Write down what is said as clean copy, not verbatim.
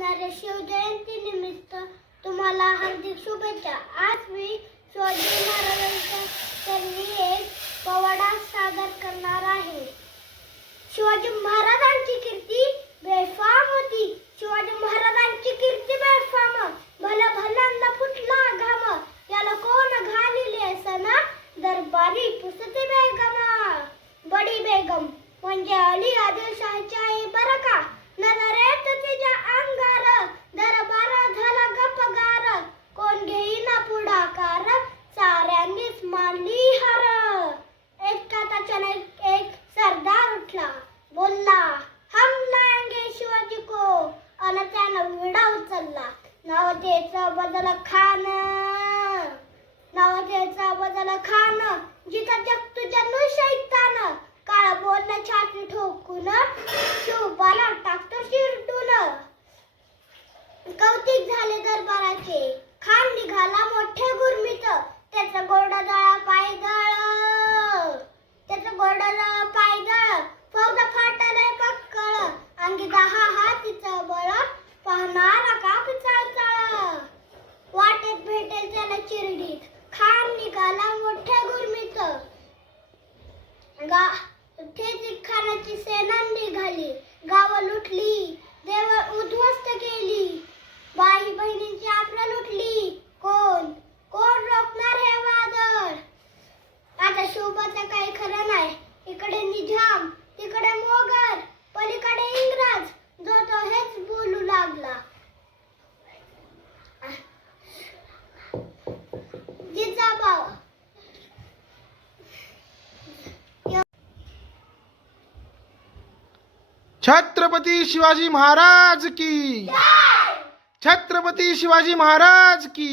असणाऱ्या शिवजयंतीनिमित्त तुम्हाला हार्दिक शुभेच्छा. आज मी शिवाजी महाराजांच्या चरणी एक पोवाडा सादर करणार आहे. शिवाजी महाराजांची कीर्ती बेफाम होती. शिवाजी महाराजांची कीर्ती बेफाम. भला भल्यांदा फुटला घाम. याला कोण घालिले सना दरबारी पुसते बेगम. बडी बेगम म्हणजे अली आदिलशाहीची आई बरं का. नजरेत तिच्या अंगार दरबार झाला गपगार. कोण घेईना पुढाकार साऱ्यांनीच मानली हार. एका त्याच्याने एक सरदार उठला बोलला हम लाएंगे शिवाजी को. अन त्यानं विडा उचलला. नवतेचा बदल खान. नवतेचा बदल खान. जिथं जगतू जन्नू शैतान. काळ बोलणं छाती ठोकून शिवबाला टाकतो शिरडून. कौतिक झाले दरबाराचे. खान निघाला मोठे गुरमीत. त्याचं गोडदळा पायदळ. त्याचं गोडदळा पायदळ. फौजा फाटले पक्कळ. अंगी 10 हातीचं बळ. पाहणारा का पिचाळचाळ. वाटेत भेटेल त्याला चिरडीत. खान निघाला मोठ्या गुरमीत. खानाची सेना निघाली. गावं लुटली. देवळ उद्ध्वस्त केली. बाई बहिणींची आपलं लुटली. कोण कोण रोखणार हे वादळ. आता शिवबाचं काही खरं नाही. इकडे निजाम तिकडे मोगल पलीकडे इंग्रज. जो तो हेच बोलू लागला. जिजाबाई छत्रपती शिवाजी महाराज की. छत्रपती शिवाजी महाराज की.